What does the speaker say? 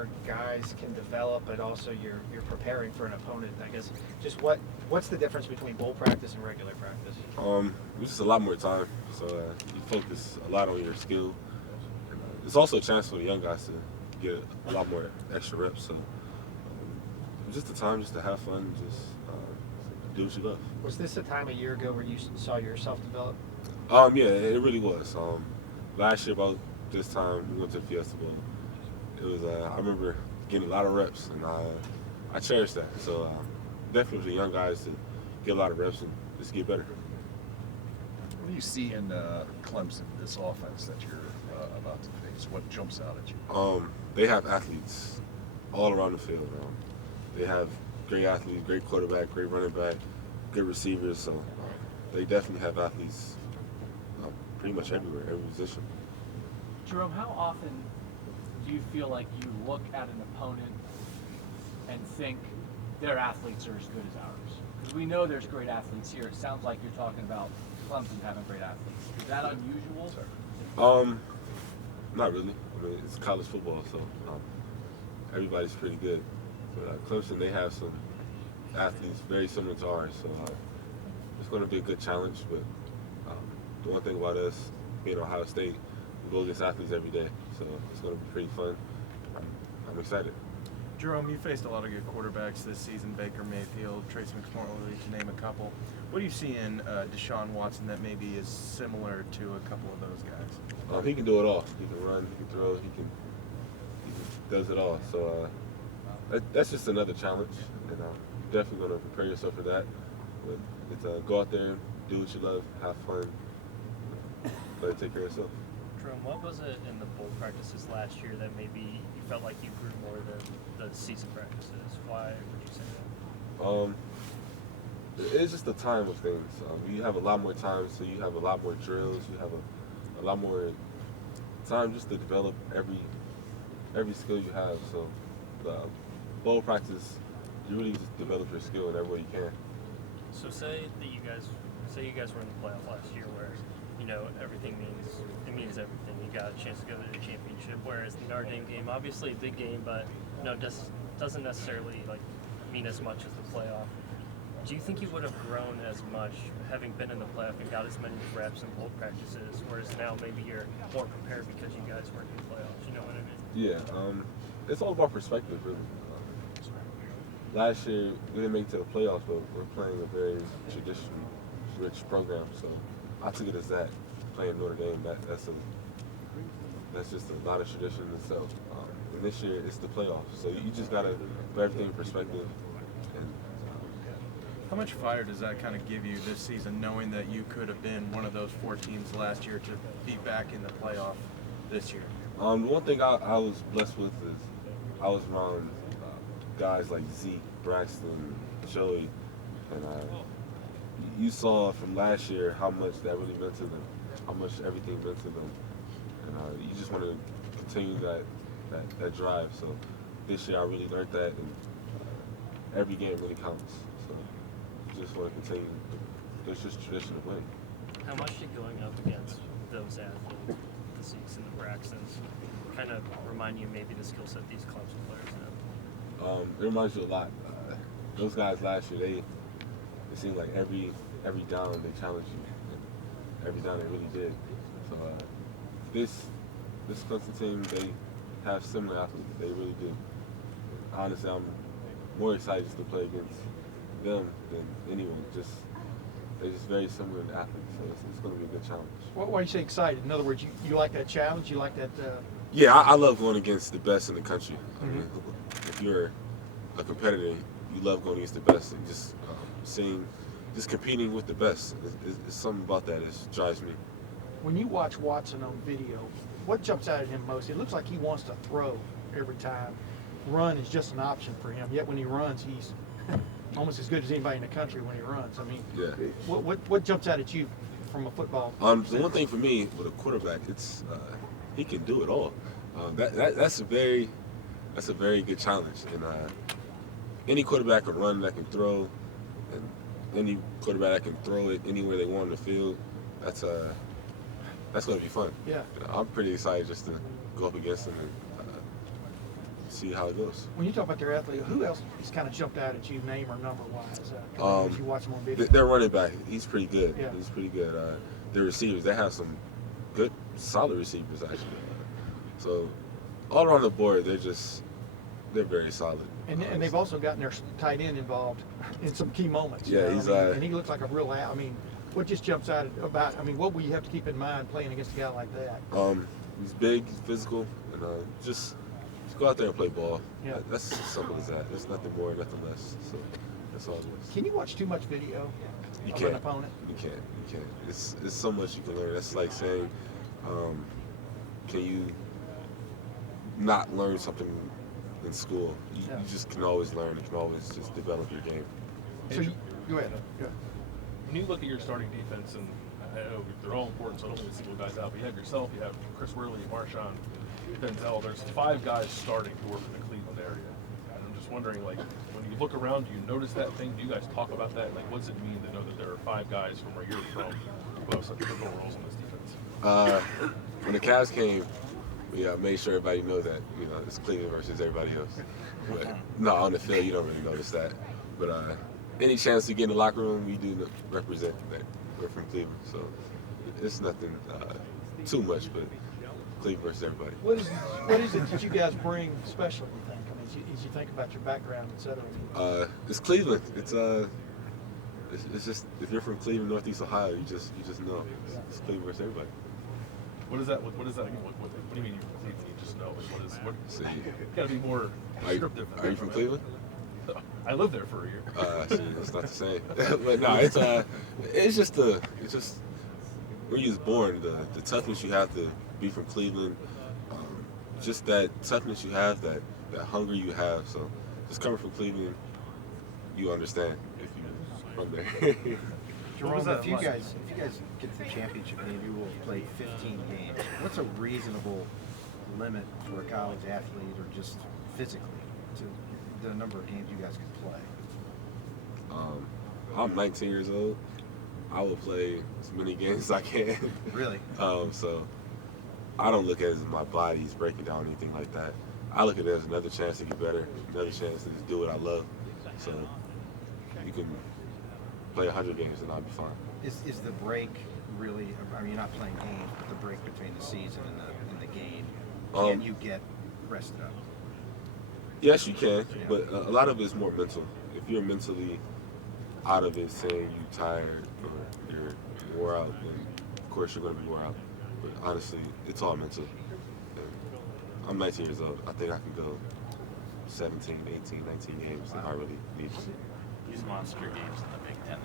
where guys can develop, but also you're preparing for an opponent. I guess just what's the difference between bowl practice and regular practice? It's just a lot more time, so you focus a lot on your skill. And, it's also a chance for the young guys to get a lot more extra reps. So just the time, just to have fun, just do what you love. Was this a time a year ago where you saw yourself develop? Yeah, it really was. Last year about this time we went to Fiesta Bowl. It was I remember getting a lot of reps, and I cherish that. So definitely for the young guys to get a lot of reps and just get better. What do you see in Clemson, this offense that you're about to face? What jumps out at you? They have athletes all around the field. They have great athletes, great quarterback, great running back, good receivers. So they definitely have athletes pretty much everywhere, every position. Jerome, how often do you feel like you look at an opponent and think their athletes are as good as ours? Because we know there's great athletes here. It sounds like you're talking about Clemson having great athletes. Is that unusual? Not really. I mean, it's college football, so everybody's pretty good. But Clemson, they have some athletes very similar to ours, so it's going to be a good challenge. But the one thing about us being Ohio State, we go against athletes every day, so it's going to be pretty fun. I'm excited. Jerome, you faced a lot of good quarterbacks this season, Baker Mayfield, Trace McSorley, to name a couple. What do you see in Deshaun Watson that maybe is similar to a couple of those guys? He can do it all. He can run, he can throw, he does it all. So that's just another challenge, and definitely going to prepare yourself for that. But it's go out there, do what you love, have fun, but take care of yourself. Jerome, what was it in the bowl practices last year that maybe you felt like you grew more than the season practices? Why would you say that? It's just the time of things. You have a lot more time, so you have a lot more drills. You have a lot more time just to develop every skill you have. So the bowl practice, you really just develop your skill in every way you can. So say you guys were in the playoff last year, where everything means everything. You got a chance to go to the championship. Whereas the Notre Dame game, obviously a big game, but doesn't necessarily mean as much as the playoff. Do you think you would have grown as much having been in the playoff and got as many reps in bowl practices, whereas now maybe you're more prepared because you guys weren't in the playoffs? You know what I mean? Yeah, it's all about perspective, really. Last year we didn't make it to the playoffs, but we're playing a very tradition-rich program, so I took it as that. Playing Notre Dame, that's just a lot of tradition in itself. And this year it's the playoffs, so you just gotta put everything in perspective. And how much fire does that kind of give you this season, knowing that you could have been one of those 4 teams last year to be back in the playoff this year? The one thing I was blessed with is I was around guys like Zeke, Braxton, Joey, and you saw from last year how much that really meant to them, how much everything meant to them, and you just want to continue that drive. So this year I really learned that, and every game really counts. So you just want to continue. There's just tradition of winning. How much did going up against those athletes, the Zekes and the Braxtons, kind of remind you maybe the skill set these Clemson players have? It reminds you a lot. Those guys last year, they seemed like every down they challenged you. And every down they really did. So this Clemson team, they have similar athletes. They really do. Honestly, I'm more excited just to play against them than anyone. They're just very similar to athletes, so it's going to be a good challenge. Why do you say excited? In other words, you like that challenge? You like that? Yeah, I love going against the best in the country. I mean, if you're a competitor, you love going against the best, and just competing with the best. It's something about that that drives me. When you watch Watson on video, what jumps out at him most? It looks like he wants to throw every time. Run is just an option for him. Yet when he runs, he's almost as good as anybody in the country when he runs. I mean, yeah. What jumps out at you from a football? The one thing for me with a quarterback, it's he can do it all. That's a very good challenge. And any quarterback can run, that can throw, and any quarterback that can throw it anywhere they want on the field. That's going to be fun. Yeah. I'm pretty excited just to go up against him and see how it goes. When you talk about their athlete, who else has kind of jumped out at you, name or number wise? If you watch them on video. Their running back, he's pretty good. Yeah. He's pretty good. The receivers, they have some good, solid receivers actually. So all around the board, they're very solid. And they've also gotten their tight end involved in some key moments. Yeah, you know? he's. And he looks like a real. I mean, what just jumps out about? I mean, what will you have to keep in mind playing against a guy like that? He's big, he's physical, and just go out there and play ball. Yeah. That's as simple as that. There's nothing more, nothing less. So that's all it is. Can you watch too much video You of can't. an opponent? You can't. It's so much you can learn. That's like saying, can you not learn something in school? You just can always learn. You can always just develop your game. So go ahead. Yeah. When you look at your starting defense, and I know they're all important, so I don't want to single guys out, but you have yourself, you have Chris Worley, Marshawn, Denzel. There's 5 guys starting who are from the Cleveland area. And I'm just wondering, like, when you look around, do you notice that thing? Do you guys talk about that? Like, what does it mean to know that there are 5 guys from where you're from who have such pivotal roles in this defense? When the Cavs came, we made sure everybody knows that it's Cleveland versus everybody else. But no, on the field you don't really notice that. But any chance to get in the locker room, we do represent that we're from Cleveland. So it's nothing too much, but Cleveland versus everybody. What is it that you guys bring special? You think? I mean, as you think about your background, et cetera. It's Cleveland. It's just if you're from Cleveland, Northeast Ohio, you just know it's Cleveland versus everybody. What is that? What is that? What do you mean you're from Cleveland? You just know. Like, what? See, Got to be more descriptive. are you from Cleveland? I lived there for a year. See, it's not the same. But no, it's just when you was born, the toughness you have to be from Cleveland, just that toughness you have, that hunger you have. So just coming from Cleveland, you understand if you're from there. Jerome, If you guys get to the championship game, you will play 15 games. What's a reasonable limit for a college athlete, or just physically, to the number of games you guys can play? I'm 19 years old. I will play as many games as I can. Really? So I don't look at it as my body's breaking down or anything like that. I look at it as another chance to get better, another chance to just do what I love. So you can play 100 games and I'll be fine. Is the break really? I mean, you're not playing games, but the break between the season and the game, can you get rested up? Yes, you can, but a lot of it is more mental. If you're mentally out of it, saying you're tired or you're wore out, then of course you're going to be wore out. But honestly, it's all mental. And I'm 19 years old. I think I can go 17, 18, 19 games if I really need to. These monster games in the Big Ten.